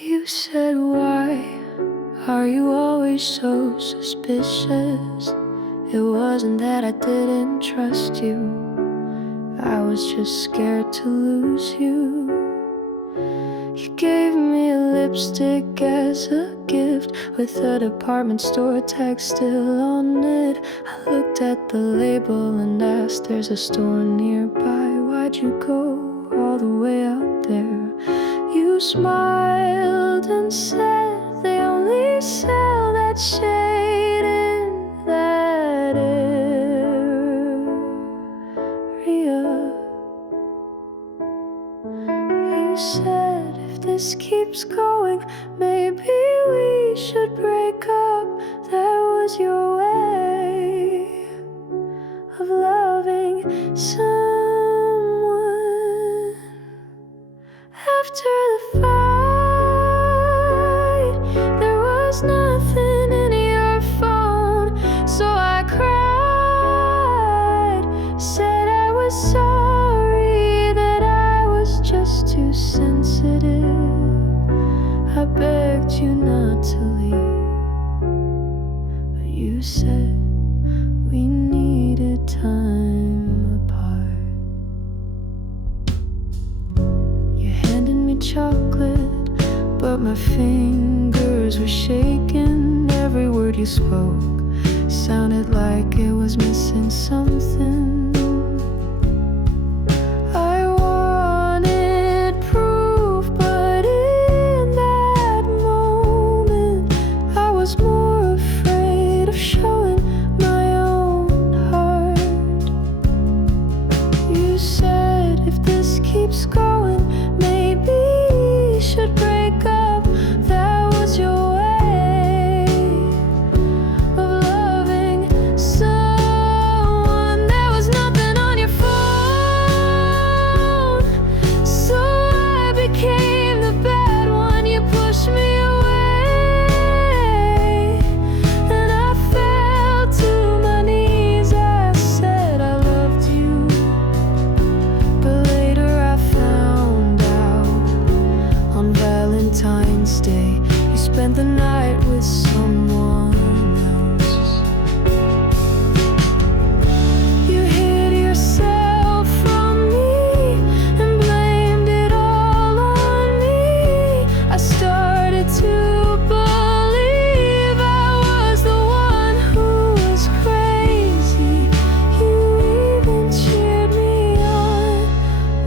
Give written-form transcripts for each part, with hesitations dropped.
You said, why are you always so suspicious? It wasn't that I didn't trust you, I was just scared to lose you. You gave me a lipstick as a gift with a department store tag still on it. I looked at the label and asked, there's a store nearby. Why'd you go all the way out there? You smiled and said they only sell that shade in that area. You said, if this keeps going, maybe we should break up. That was your way of loving someone. After the fight, there was nothing in your phone, so I cried, said I was sorry, that I was just too sensitive. I begged you not to leave, but you said we needed time apart. You handed me chocolate, but my fingers were shaking. Every word you spoke sounded like it was missing something. I wanted proof, but in that moment I was more afraid of showing my own heart. You said, if this keeps going, maybe we should break up. That was your way of loving someone. There was nothing on your phone, so I became the bad one. You pushed me away, and I fell to my knees. I said I loved you, but later I found out on Valentine's Day you spent the night with someone else. You hid yourself from me and blamed it all on me. I started to believe I was the one who was crazy. You even cheered me on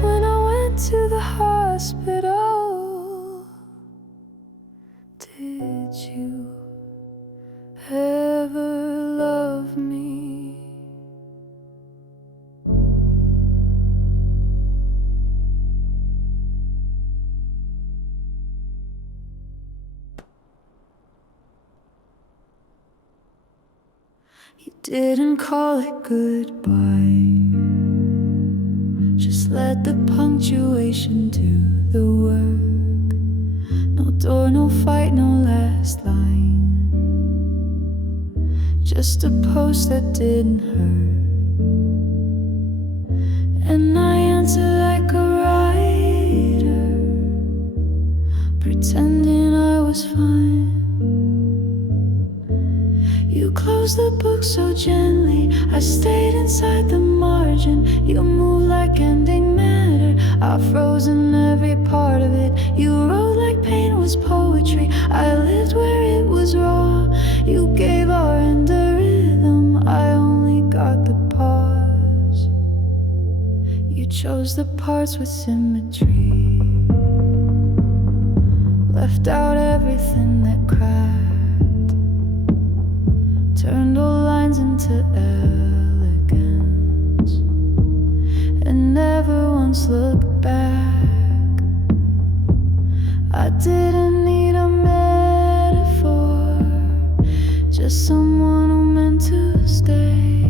when I went to the hospital. Did you ever love me? You didn't call it goodbye, just let the punctuation do the work. No door, no fight, no last line, just a post that didn't hurt. And I answered like a writer, pretending I was fine. You closed the book so gently, I stayed inside the margin. You moved like ending matter, I froze in every part of it. You wrote like pain was poetry, I lived where it was raw. You gave our end a rhythm, I only got the pause. You chose the parts with symmetry, left out everything that cracked, turned all lines into elegance, and never once looked back. I didn't need a metaphor, just someone who meant to stay.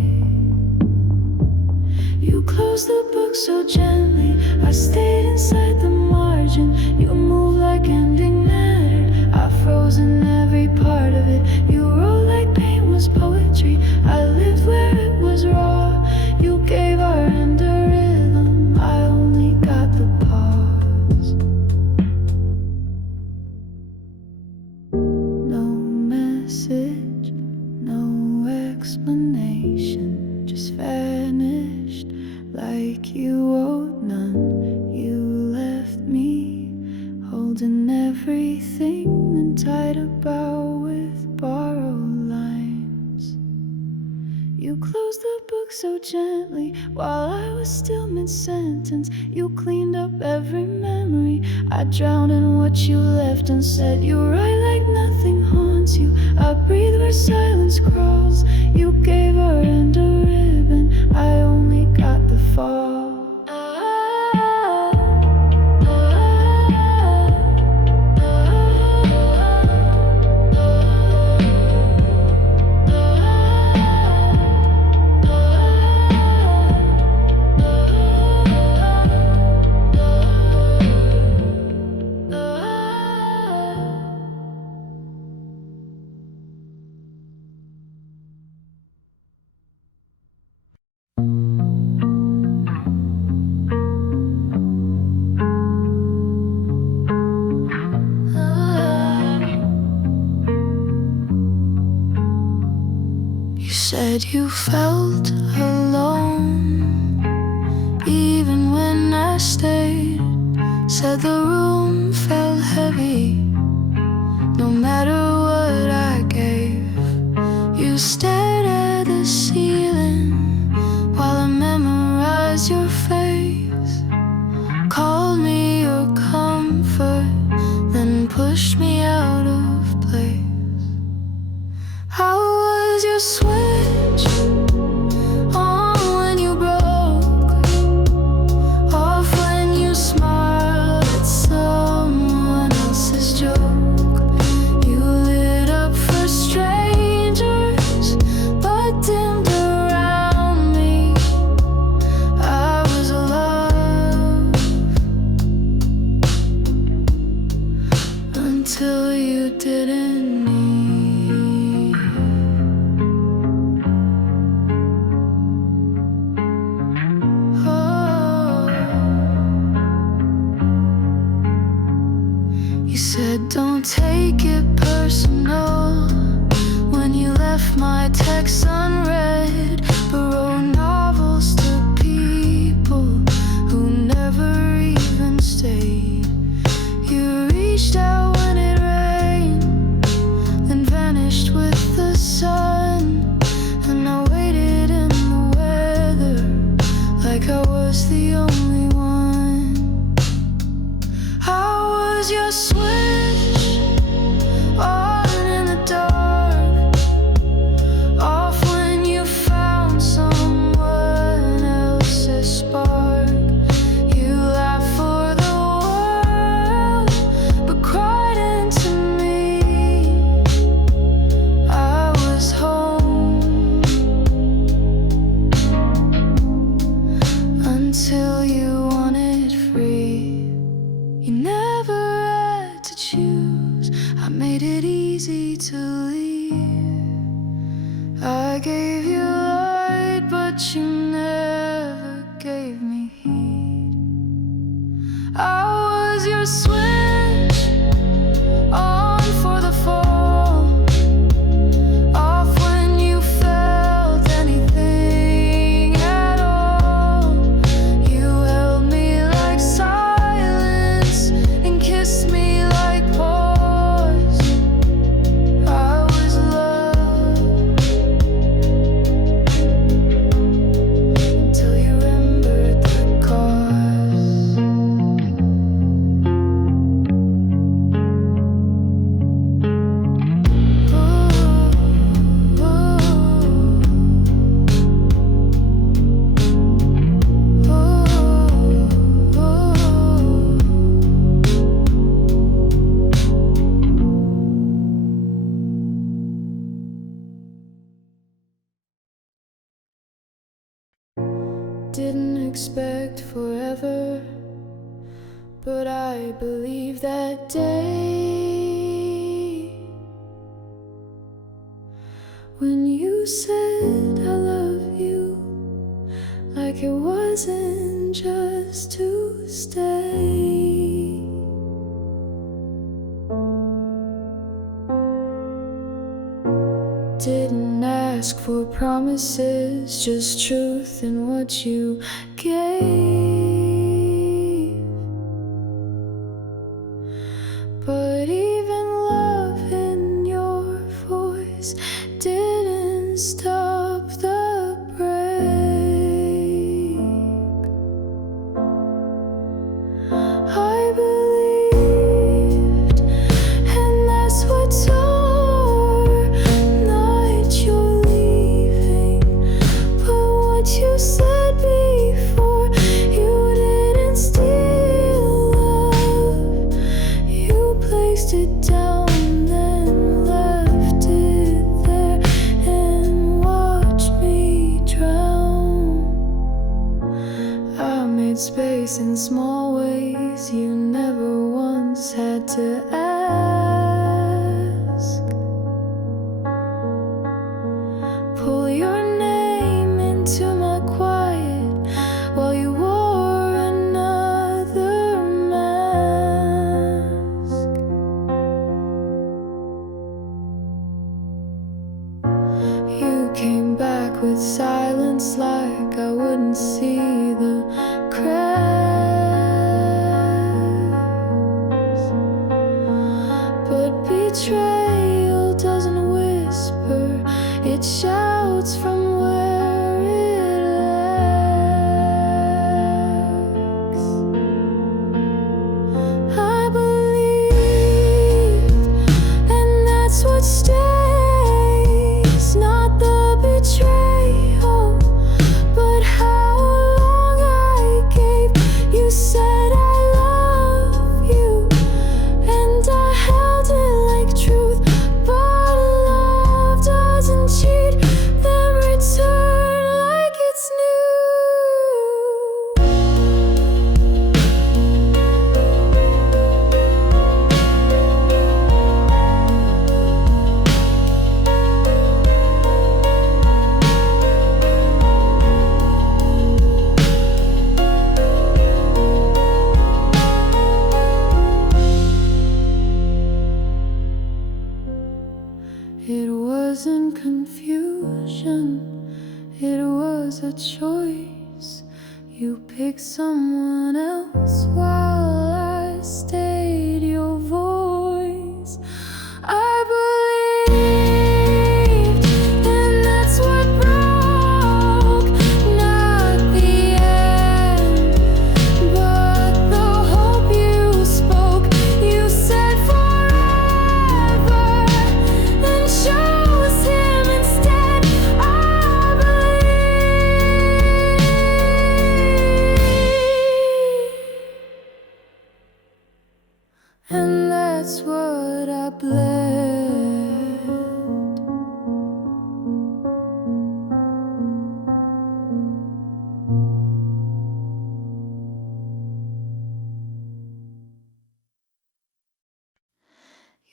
You closed the book so gently, I stayed inside the margin. You moved like ending matter, I froze in every part of it. You wrote like pain was poetry, I lived where it was raw. You gave our end a rhythm, I only got the pause. holding everything and tied about with borrowed lines. You closed the book so gently while I was still mid-sentence. You cleaned up every memory I drowned in what you left and said. You write like nothing haunts you. I breathe where silence crawls. You gave our end a ribbon, I only got the fall. Said you felt alone, even when I stayed. Said the room felt heavy, no matter what I gave. You stared at the ceiling while I memorized your face. Called me your comfort, then pushed me out of place. How was your switch on when you broke off, when you smiled at someone else's joke? You lit up for strangers but dimmed around me. I was alive until you didn't need. You said don't take it personal when you left my texts unread, but wrote novels to people who never even stayed. You reached out when it rained, then vanished with the sun, and I waited in the weather like I was the only one. How was your switch on in the dark, off when you found someone else's spark? You laughed for the world but cried into me. I was home until you wanted free. You never had to choose, I made it easy to leave. I gave you light, but you never gave me heat. I was your switch on for the fall, off when you felt anything at all. You held me like silence and kissed me like pause. I was love until you remembered the cause. Didn't expect forever, but I believe that day when you said I love you, like it wasn't just to stay. Didn't ask for promises, just truth in what you gave. fixed it down, then left it there and watched me drown. I made space in small ways you never once had to ask. Pull your name into my quiet while you wore another mask. You came back with silence like I wouldn't see the cracks. But betrayal doesn't whisper, it shouts from where it lacks. I believed, and that's what stays, not the betrayal, but how long I gave. You said I love you, and I held it like truth, but love doesn't cheat, then return like it's new. It wasn't confusion, it was a choice. You picked someone else while I stayed your voice. I believed, and that's what broke, not the end, but the hope you spoke. You said forever, and chose him instead. I believe, and that's what I bled.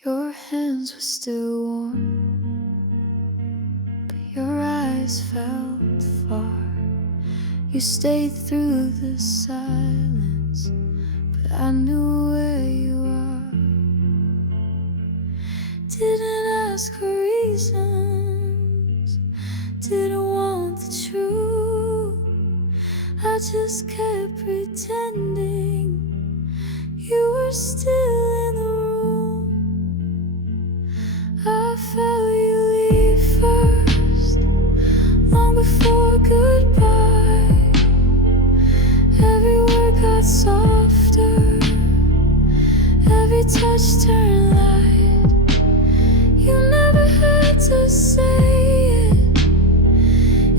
Your hands were still warm, but your eyes felt far. You stayed through the silence, but I knew where you are. Didn't ask for reasons, didn't want the truth. I just kept pretending you were still in the room. I felt you leave first, long before goodbye. Every word got softer, every touch turned light. You never had to say it,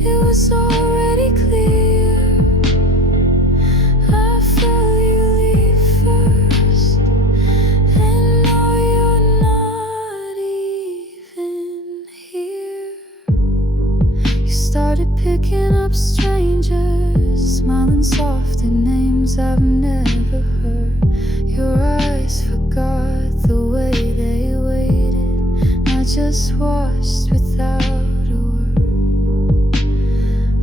it was already clear. I felt you leave first, and now you're not even here. You started picking up strangers, smiling soft at names I've never heard. Your eyes forgot the way they waited. I just watched without a word.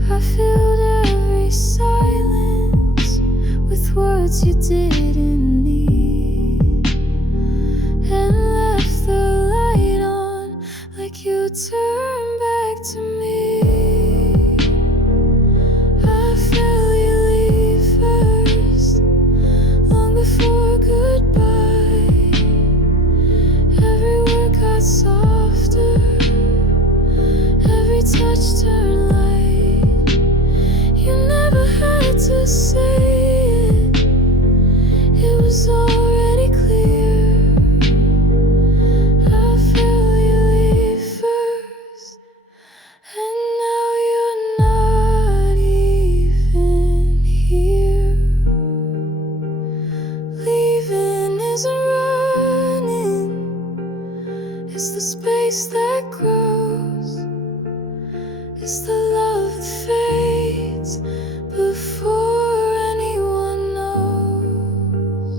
I filled every silence with words you didn't need, and left the light on like you turned back to me. I felt you leave first, long before goodbye. Every word got softer, every touch turned light. You never had to say it, it was already clear. I felt you leave first. taste that grows. It's the love that fades before anyone knows.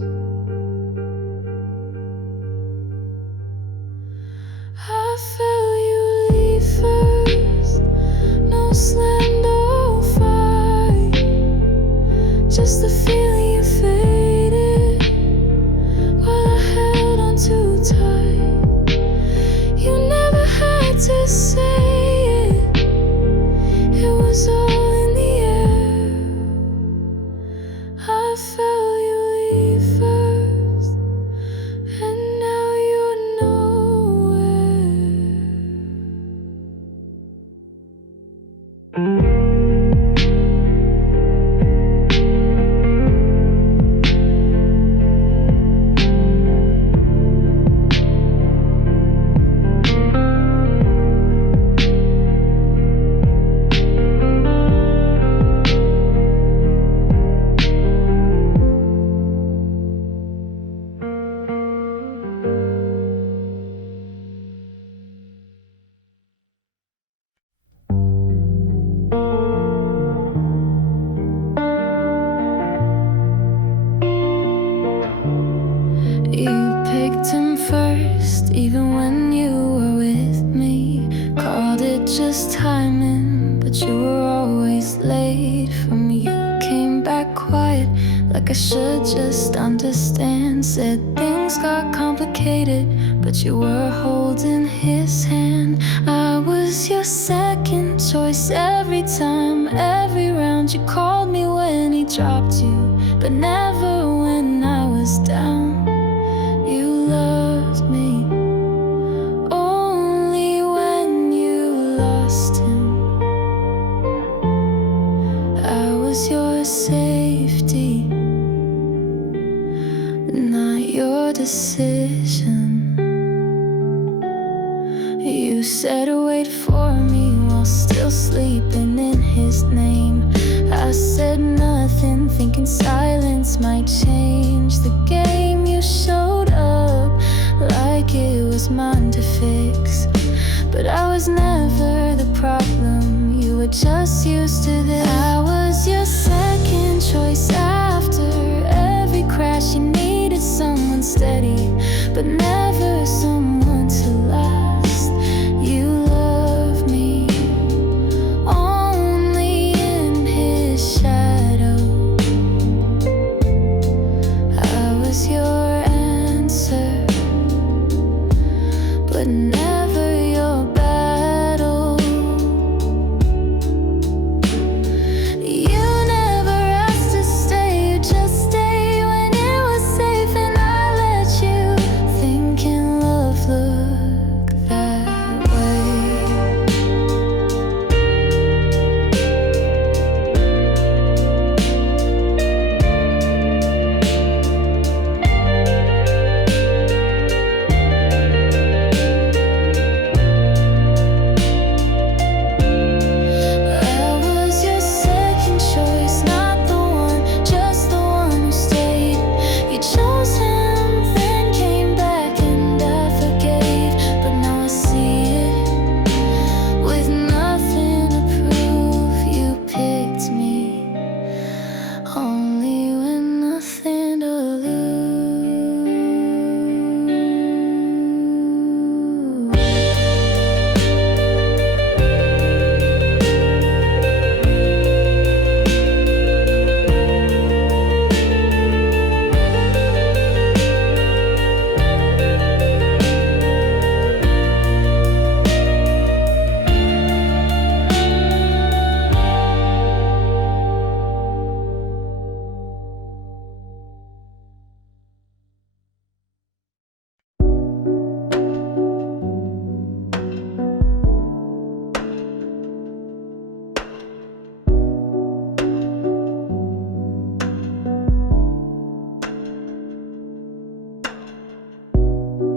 I felt you leave first. No slam, no fight. Just the feeling you faded while I held on too tight. You never had to say it. It was all in the air. I felt you leave first, and now you're nowhere. You picked him first, even when you were with me. Called it just timing, but you were always late for me. You came back quiet, like I should just understand. Said things got complicated, but you were holding his hand. I was your second choice every time, every round. You called me when he dropped you, but never when I was down. You loved me only when you lost him. I was your safety, not your decision. You said wait for me while still sleeping in his name. I said nothing, thinking silence might change the game. You showed up like it was mine to fix, but I was never the problem. You were just used to this. I was your second choice after every crash. You needed someone steady, but never someone to last. You love me only in his shadow. I was your answer, but never your battle. You never asked to stay, you just stayed when it was safe, and I let you. Thinking love looked that way. I was your second choice, not the one, just the one who stayed. You chose him, then came back, and I forgave. But now I see it, with nothing to prove. You picked me only with nothing to lose.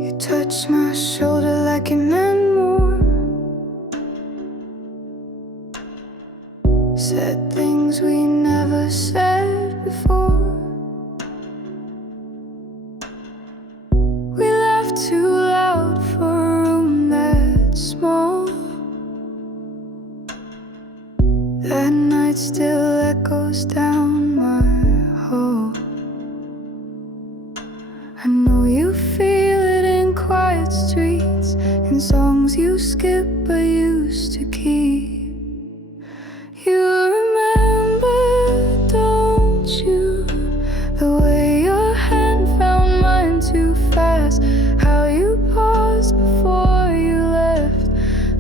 You touched my shoulder like it meant more. Said things we never said before. We laughed too loud for a room that still echoes down my hall. I know you feel it in quiet streets, in songs you skip but used to keep. You remember, don't you, the way your hand found mine too fast, how you paused before you left,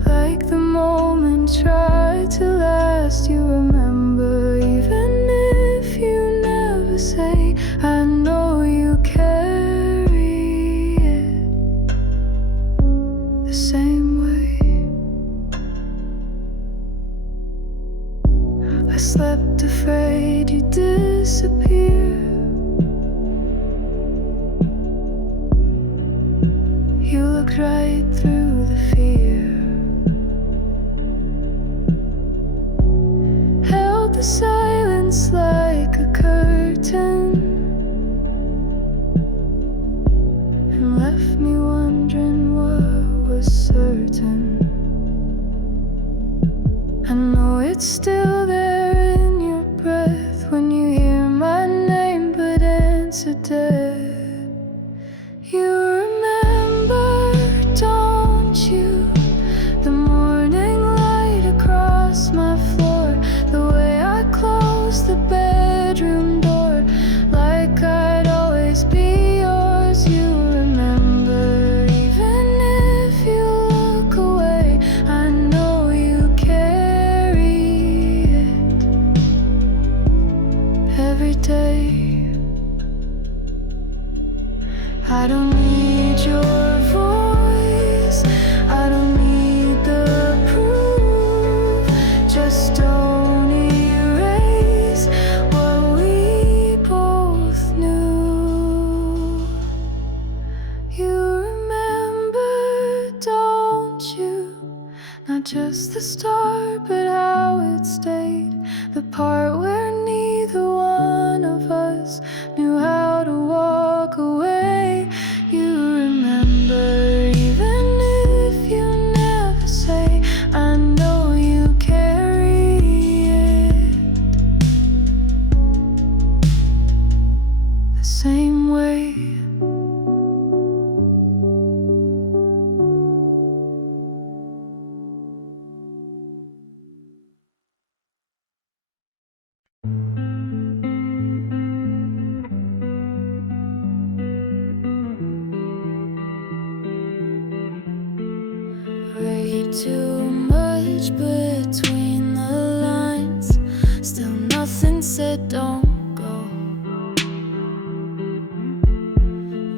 like the moment tried to last. You remember, even if you never say, I know you carry it the same way. I slept afraid you'd disappear. You looked right through the fear, held the silence like a curtain, and left me wondering what was certain. I know it's still there in your breath when you hear my name but answer dead. You remember, don't you, the morning light across my floor, the way I closed the bedroom door, like I'd always be yours. You remember, even if you look away, I know you carry it every day. I don't need your voice, I don't need the proof, just don't erase what we both knew. You remember, don't you, not just the start but how it stayed, the part where neither one of us knew how to walk away. You remember, even if you never say, I know you carry it the same way. Read too much between the lines, still nothing said, don't go.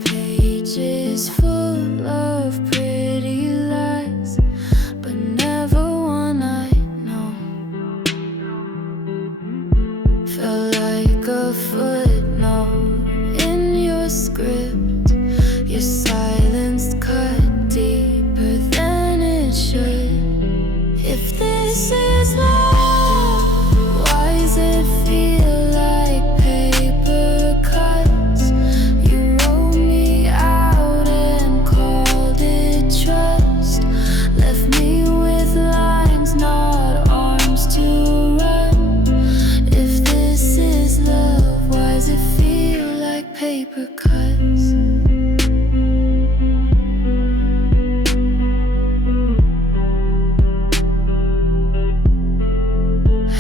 Pages full of pretty lies, but never one I know. Felt like a footnote in your script, your silence cut deeper than it should. If this is love, why does it feel like paper cuts? You wrote me out and called it trust, left me with lines, not arms to run. If this is love, why does it feel like paper cuts?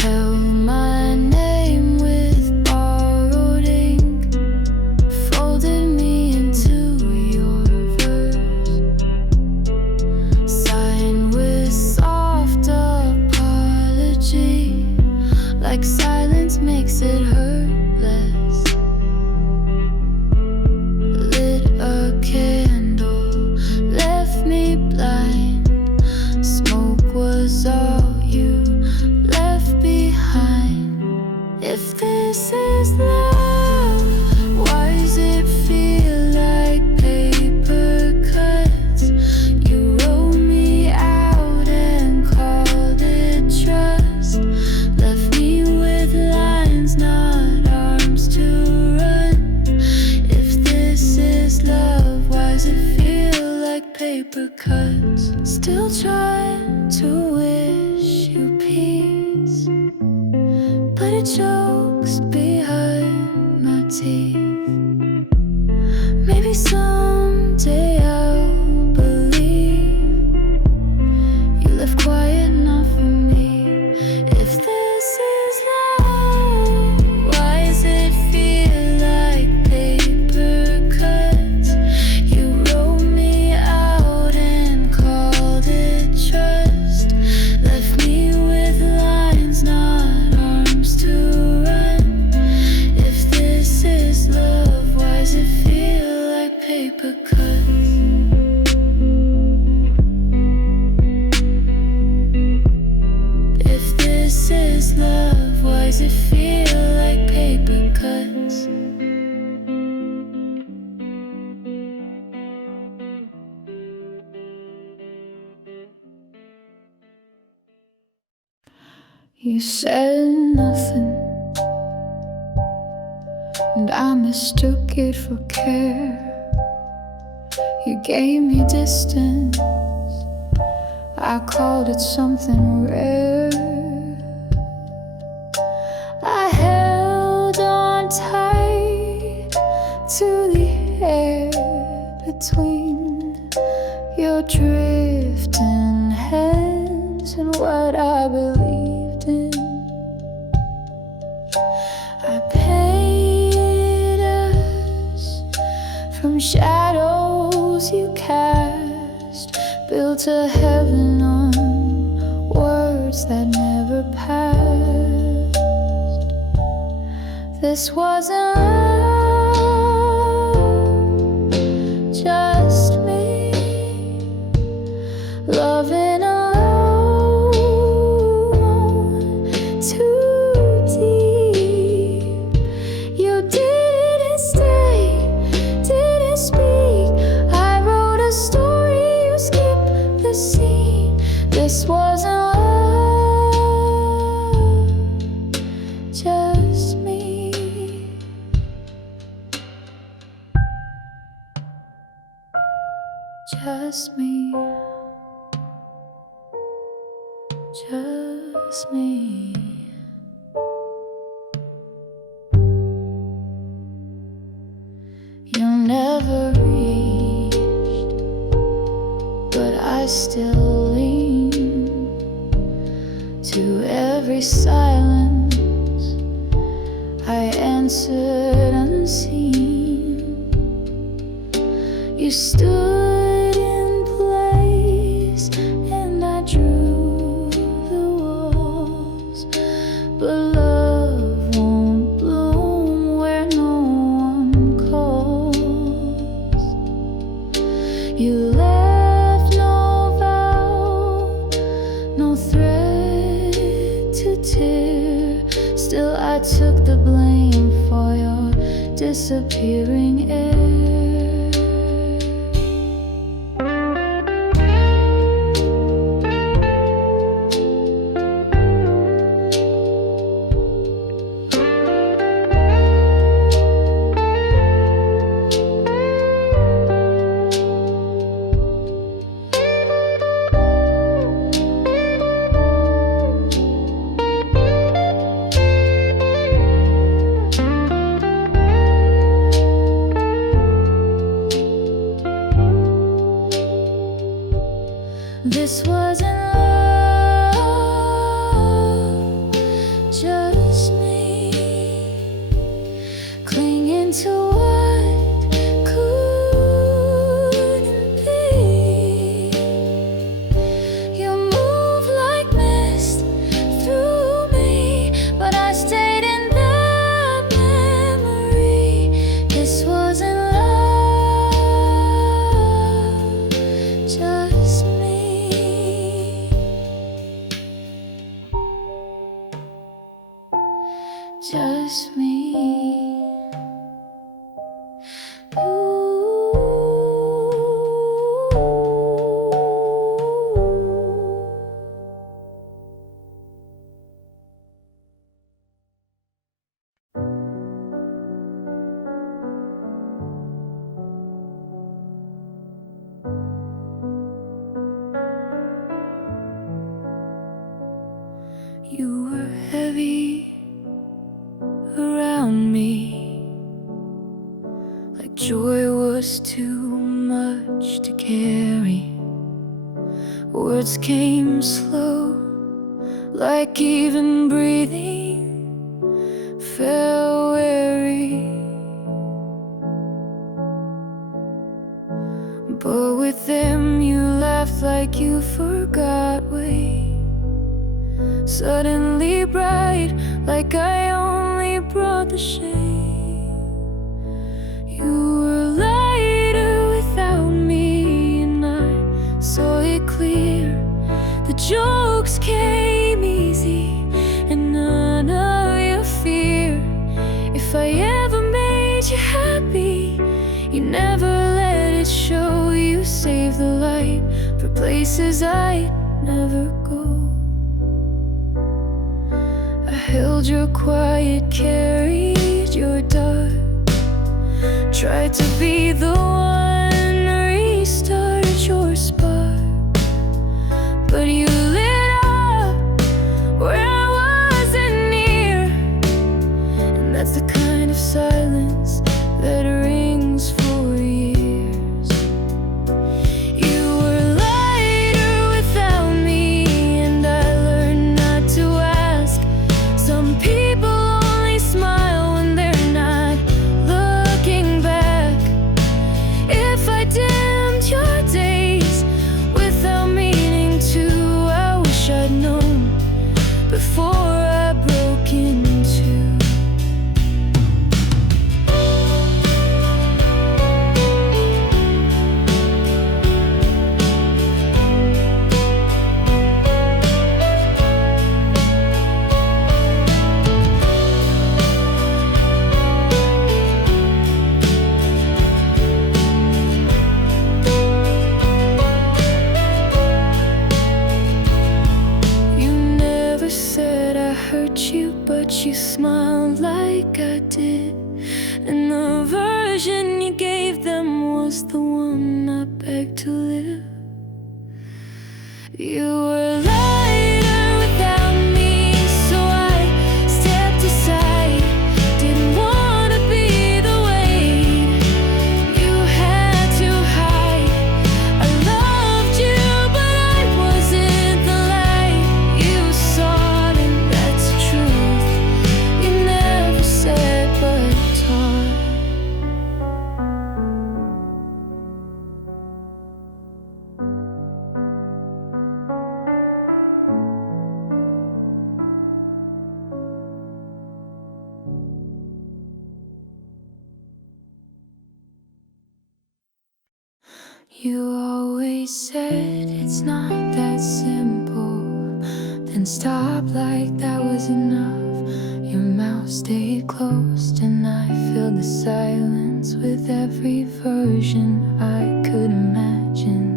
Held my name with borrowed ink, folded me into your verse, signed with soft apology, like silence makes it hurt less. Lit a candle, left me blind, smoke was all you left behind. If this is love, why does it feel like paper cuts? You wrote me out and called it trust, left me with lines, not arms to run. If this is love, why does it feel like paper cuts? Still trying to wish you peace, jokes behind my teeth. Maybe someday I'll believe you live quiet enough for me. If this is love, why does it feel like paper cuts? You wrote me out and called it trust. Left me with lines, not arms to run. If this is love, why does it feel like paper cuts? If this is love, why does it feel like paper cuts? You said nothing, and I mistook it for care. You gave me distance, I called it something rare. I held on tight to the air between your drifting hands and what I believed in. I painted us from shadows you cast, built a heaven on words that never passed. This wasn't love, just me loving alone, too deep. You didn't stay, didn't speak. I wrote a story, you skipped the scene. This wasn't love, just me. Just me, just me. You never reached, but I still lean to every silence I answered unseen. You stood in place and I drew the walls, but love won't bloom where no one calls. You left no vow, no thread to tear. Still I took the blame for your disappearing air. This wasn't love, just me clinging to what couldn't be. You moved like mist through me, but I stayed in that memory. This wasn't love, just me. was too much to carry. Words came slow, like even breathing felt weary. But with them you laughed like you forgot way. Suddenly bright, like I only brought the shade. You were lighter without me, and I saw it clear. The jokes came easy, and none of your fear. If I ever made you happy, you never let it show. You saved the light for places I'd never go. I held your quiet, carried your dark, tried to be the one to restart your spark. But you lit up where I wasn't near, and that's the kind of silence that rings for years. You were lighter without me, and I learned not to ask. Some people only smile when they're not looking back. If I dimmed your days without meaning to, I wish I'd known before I broke in two. You never said I hurt you, but you smiled like I did. And the version you gave them was the one I begged to live. You were lighter without me, so I stepped aside. Didn't want to be the weight you had to hide. I loved you, but I wasn't the light you sought, and that's the truth. You never said but taught. You always said it's not that simple, then stop like that was enough. Your mouth stayed closed, and I filled the silence with every version I could imagine.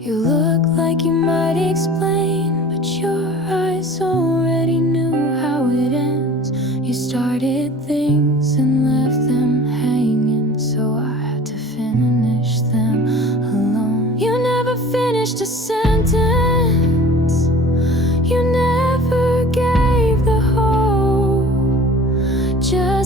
You look like you might explain, but your eyes already knew how it ends. You started things and left them hanging, so I had to finish them alone. You never finished a sentence. You never gave the whole. Just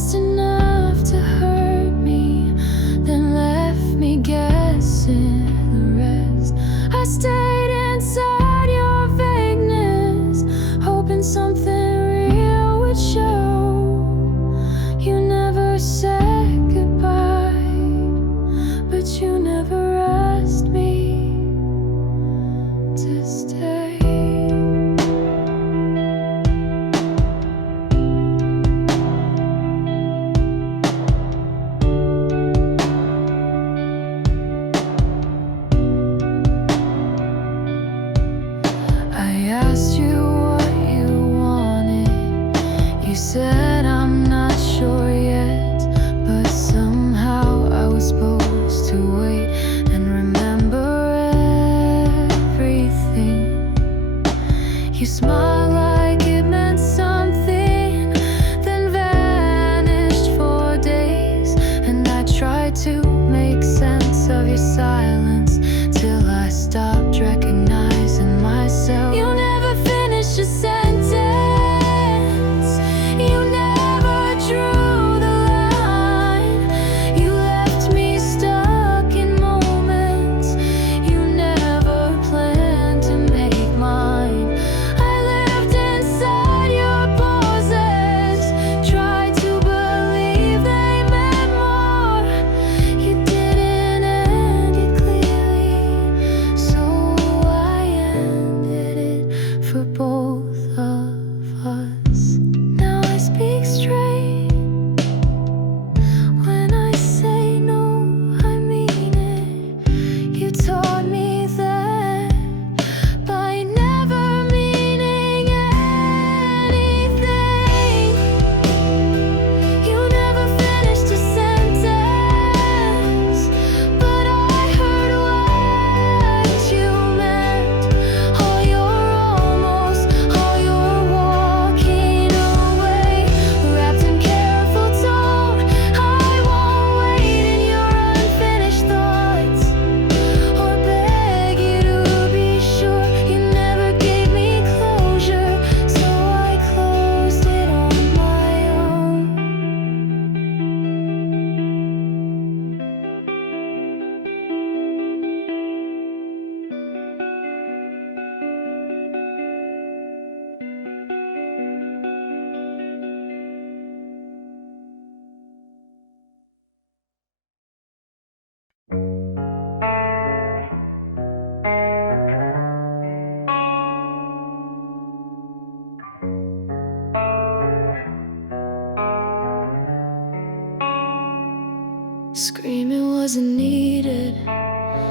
Screaming wasn't needed,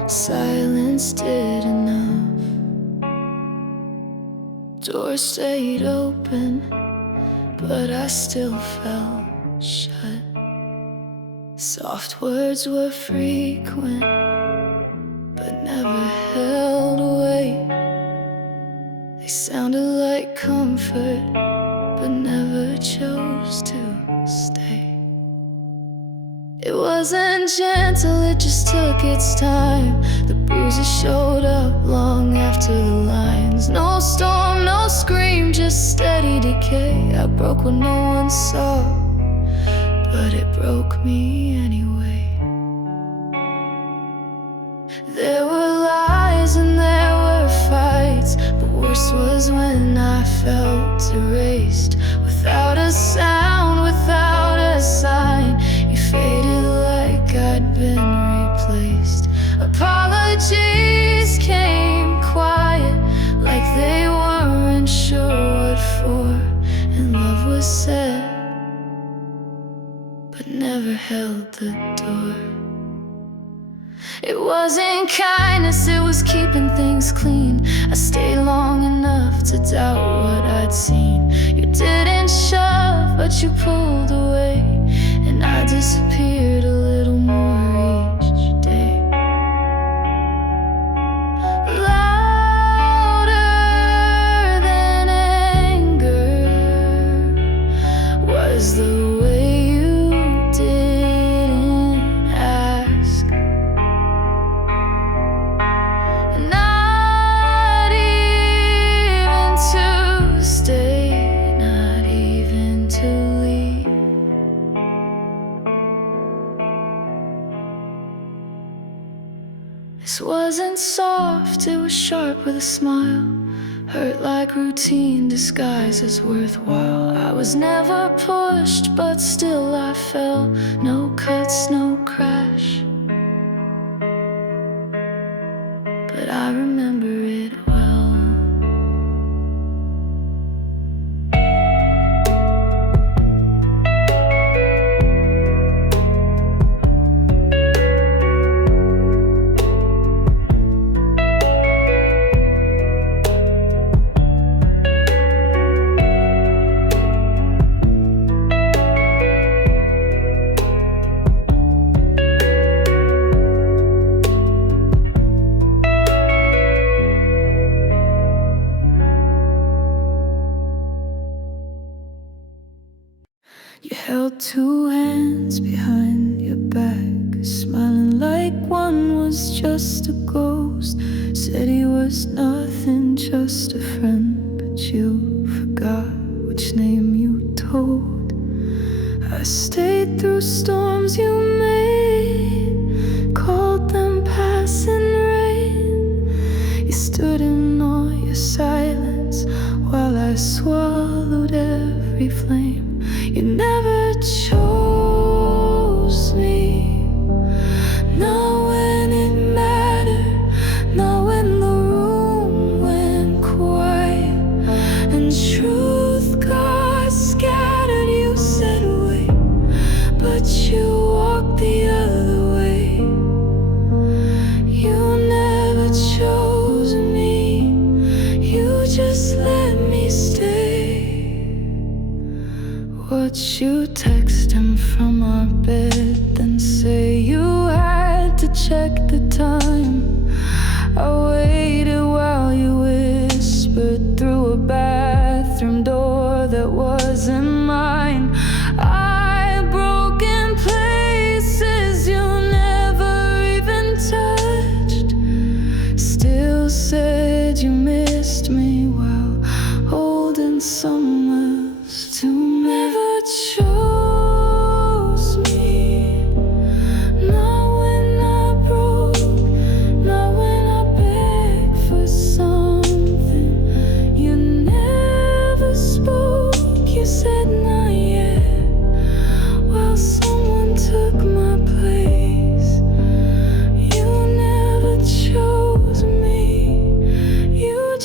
silence did enough. Doors stayed open, but I still felt shut. Soft words were frequent, but never held away. They sounded like comfort, but never chose to stay. It wasn't gentle, it just took its time. The bruises showed up long after the lines. No storm, no scream, just steady decay. I broke what no one saw, but it broke me anyway. There were lies and there were fights, but worse was when I felt erased. Without a sound, without a sign, you faded like I'd been replaced. Apologies came quiet, like they weren't sure what for. And love was said, but never held the door. It wasn't kindness, it was keeping things clean. I stayed long enough to doubt what I'd seen. You didn't shove, but you pulled away, and I disappeared a little more each day. Louder than anger was the way you didn't ask. Not even to stay, not even to leave. This wasn't soft, it was sharp with a smile. Hurt like routine disguised as worthwhile. I was never pushed, but still I fell. No cuts, no crash, but I remember it well. You held two hands behind your back, smiling like one was just a ghost. Said he was nothing, just a friend, but you forgot which name you told. I stayed through storms you made, called them passing rain. You stood in all your silence while I swallowed every flame. You never chose me, not when it mattered, not when the room went quiet and truth got scattered. You said wait, but you walked the other way. You never chose me, you just let me stay. Watch you text him from our bed, then say you had to check the time. I waited while you whispered through a bathroom door that wasn't mine. I broke in places you never even touched. Still said you missed me while holding someone else to never chose me, not when I broke, not when I begged for something. You never spoke, you said not yet, while someone took my place. You never chose me, you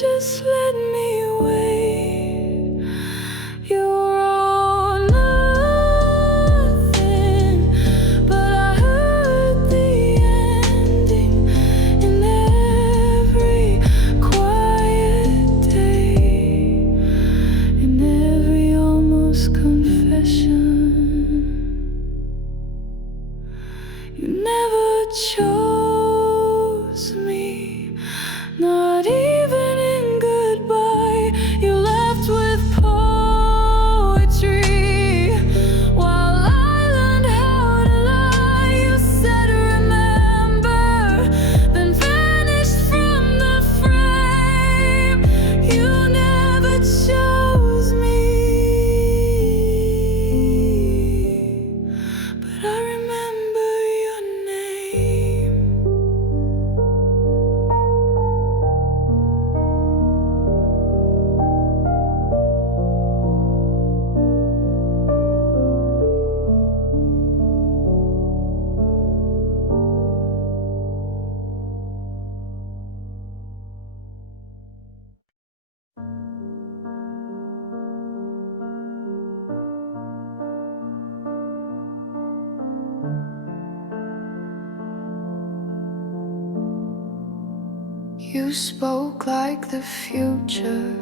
You spoke like the future,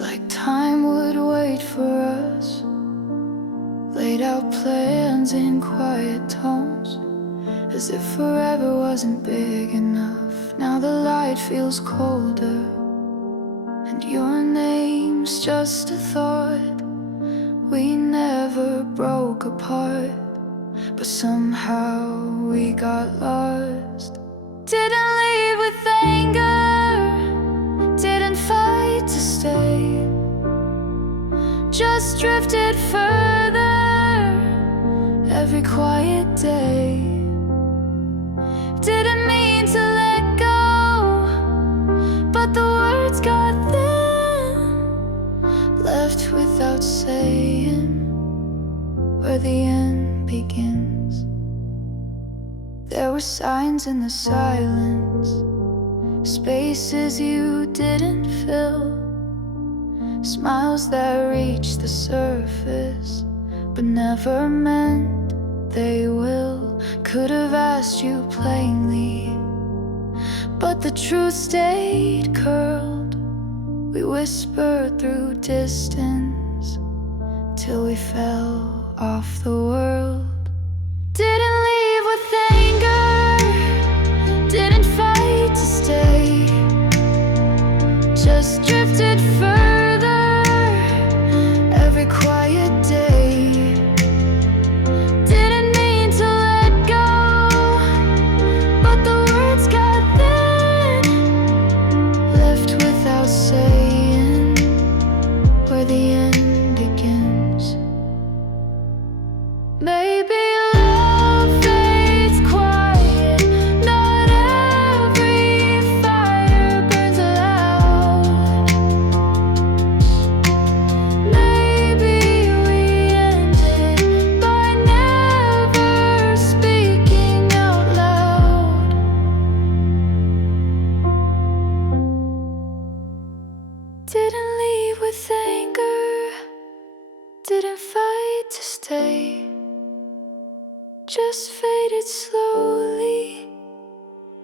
like time would wait for us. Laid out plans in quiet tones, as if forever wasn't big enough. Now the light feels colder, and your name's just a thought. We never broke apart, but somehow we got lost. Didn't leave with anger, didn't fight to stay, just drifted further every quiet day. Didn't mean to let go, but the words got thin, left without saying where the end begins. There were signs in the silence, spaces you didn't fill, smiles that reached the surface but never meant they will. Could have asked you plainly, but the truth stayed curled. We whispered through distance till we fell off the world. Didn't leave with anger, didn't fight to stay, just drifted further every quiet day. Didn't mean to let go, but the words got thin, left without saying where the end begins. Maybe didn't leave with anger, didn't fight to stay, just faded slowly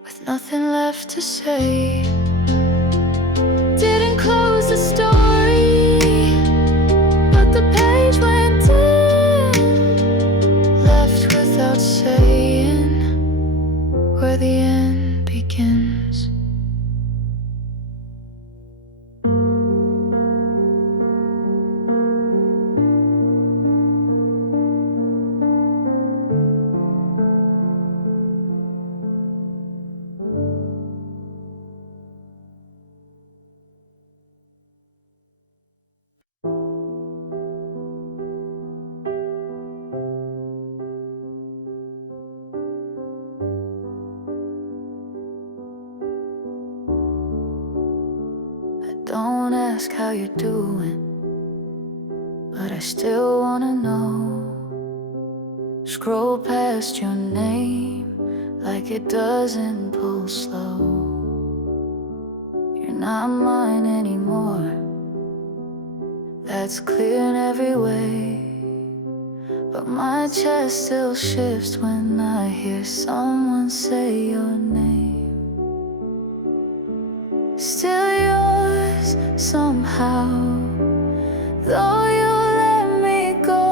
with nothing left to say. Didn't close the story, but the page went dim, left without saying where the end begins. Don't ask how you're doing, but I still wanna know. Scroll past your name like it doesn't pull slow. You're not mine anymore, that's clear in every way. But my chest still shifts when I hear someone say your name. Still yours somehow, though you let me go.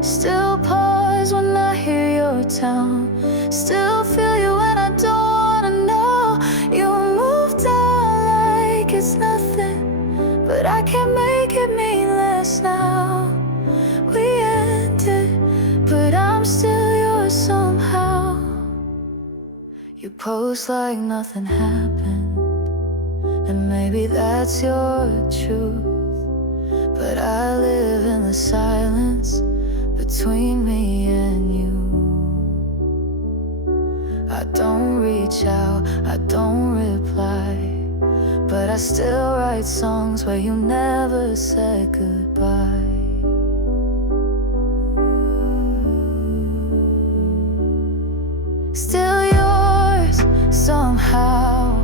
Still pause when I hear your tone, still feel you when I don't wanna know. You moved on like it's nothing, but I can't make it mean less now. We ended, but I'm still yours somehow. You pose like nothing happened, and maybe that's your truth, but I live in the silence between me and you. I don't reach out, I don't reply, but I still write songs where you never said goodbye. Still yours somehow,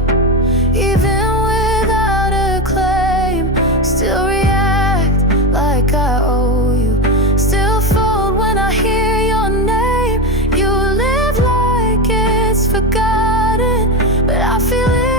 even without a claim. Still react like I owe you, still fold when I hear your name. You live like it's forgotten, but I feel it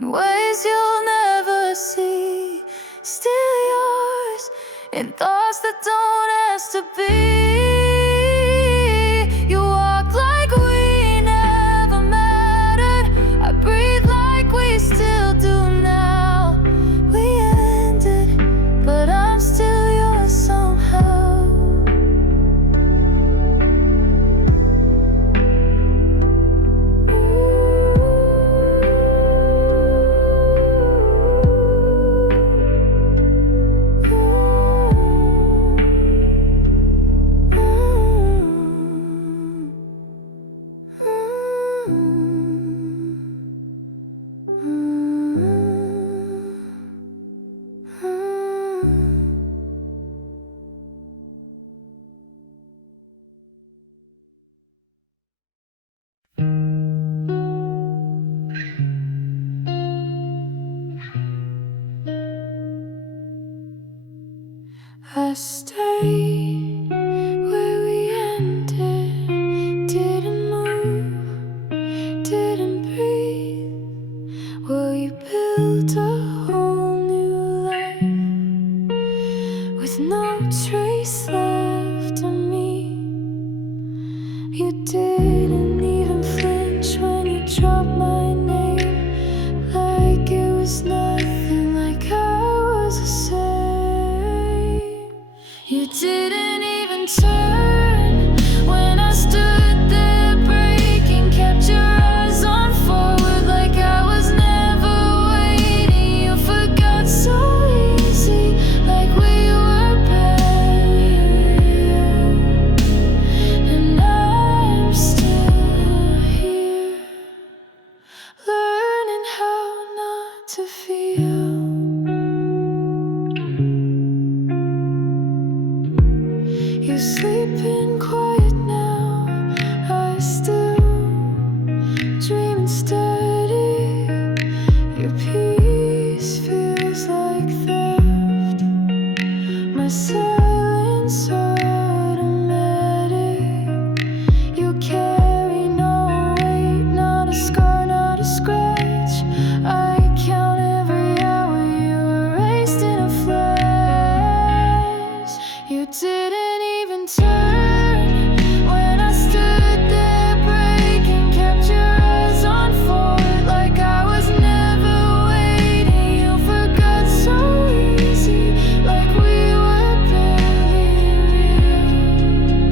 in ways you'll never see. Still yours in thoughts that don't ask to be. You walk like we never mattered. I breathe like we still do now. We ended, but I'm still yours somehow. I stayed where we ended, didn't move, didn't breathe. Well, you built a whole new life with no trace left of me. You didn't even flinch when you dropped my name, like it was nothing, like I was the same. You didn't even turn when I stood there breaking, kept your eyes on forward like I was never waiting. You forgot so easy, like we were barely real. And I'm still here, learning how not to feel. You sleep in quiet now, I still dream steady. Your peace feels like theft, my silence automatic. You carry no weight, not a scar, not a scratch. I count every hour you erased in a flash. You didn't even turn when I stood there breaking, kept your eyes on forward like I was never waiting. You forgot so easy, like we were barely real.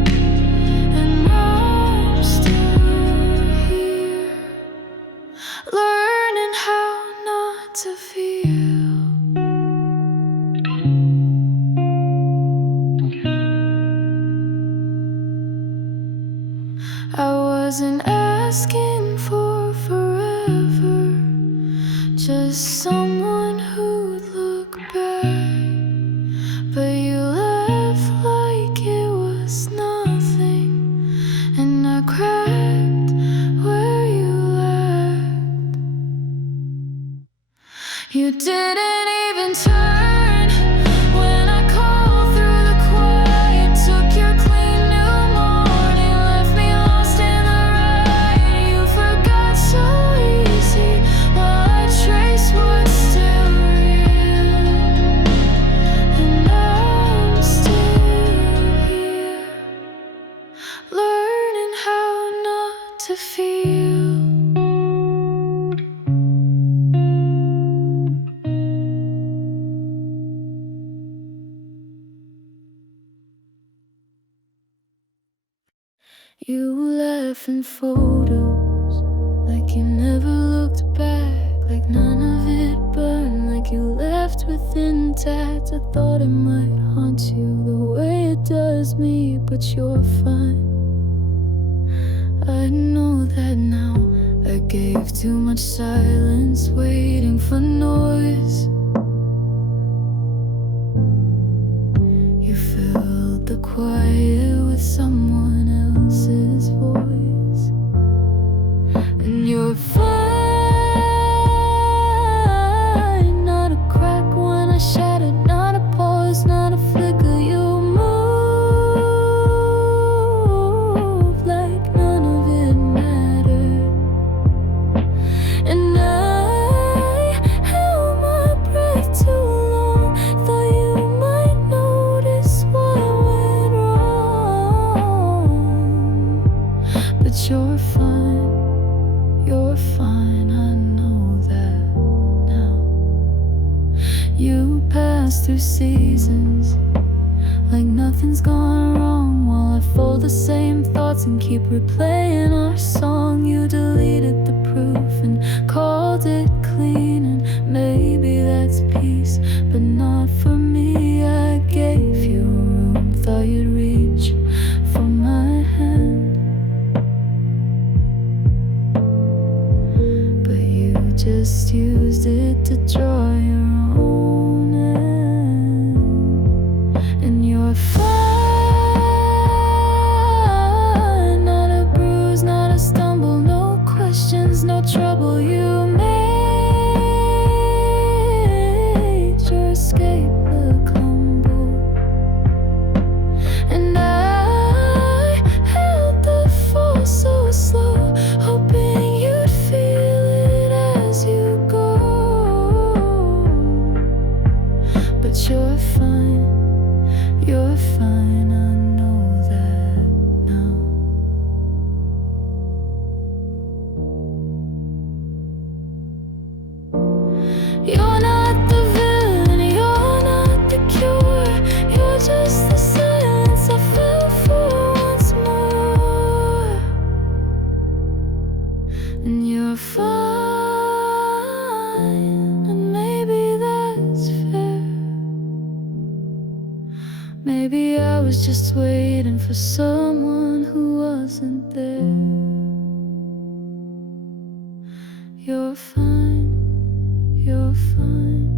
And I'm still here, learning how not to feel. I wasn't asking for forever, just someone who'd look back. But you left like it was nothing, and I cracked where you lacked. You didn't even turn when I called through the quiet, took your clean new morning, left me lost in the riot. You forgot so easy while I trace what's still real. And I'm still here, learning how not to feel. You laugh in photos like you never looked back, like none of it burned, like you left within tats. I thought it might haunt you the way it does me, but you're fine. I know that now. I gave too much silence, waiting for noise. You filled the quiet with someone else's voice. And you're fine, not a crack when I shattered, not a pause, not a flicker. You move like none of it mattered. And I rise through seasons, like nothing's gone wrong, while I fold the same thoughts and keep replaying our song. You deleted the proof and called it clean, and maybe that's peace, but not for me. I gave you room, thought you'd reach for my hand, but you just used it to draw your own end. And you're fine, not a bruise, not a stumble, no questions, no trouble. You made your escape look humble, and I held the fall so slow, hoping you'd feel it as you go. But you're fine, you're fine, I know that now. You're not the villain, you're not the cure, you're just the silence I fell for once more. And you're fine, and maybe that's fair. Maybe I was just waiting for someone who wasn't there. You're fine, you're fine.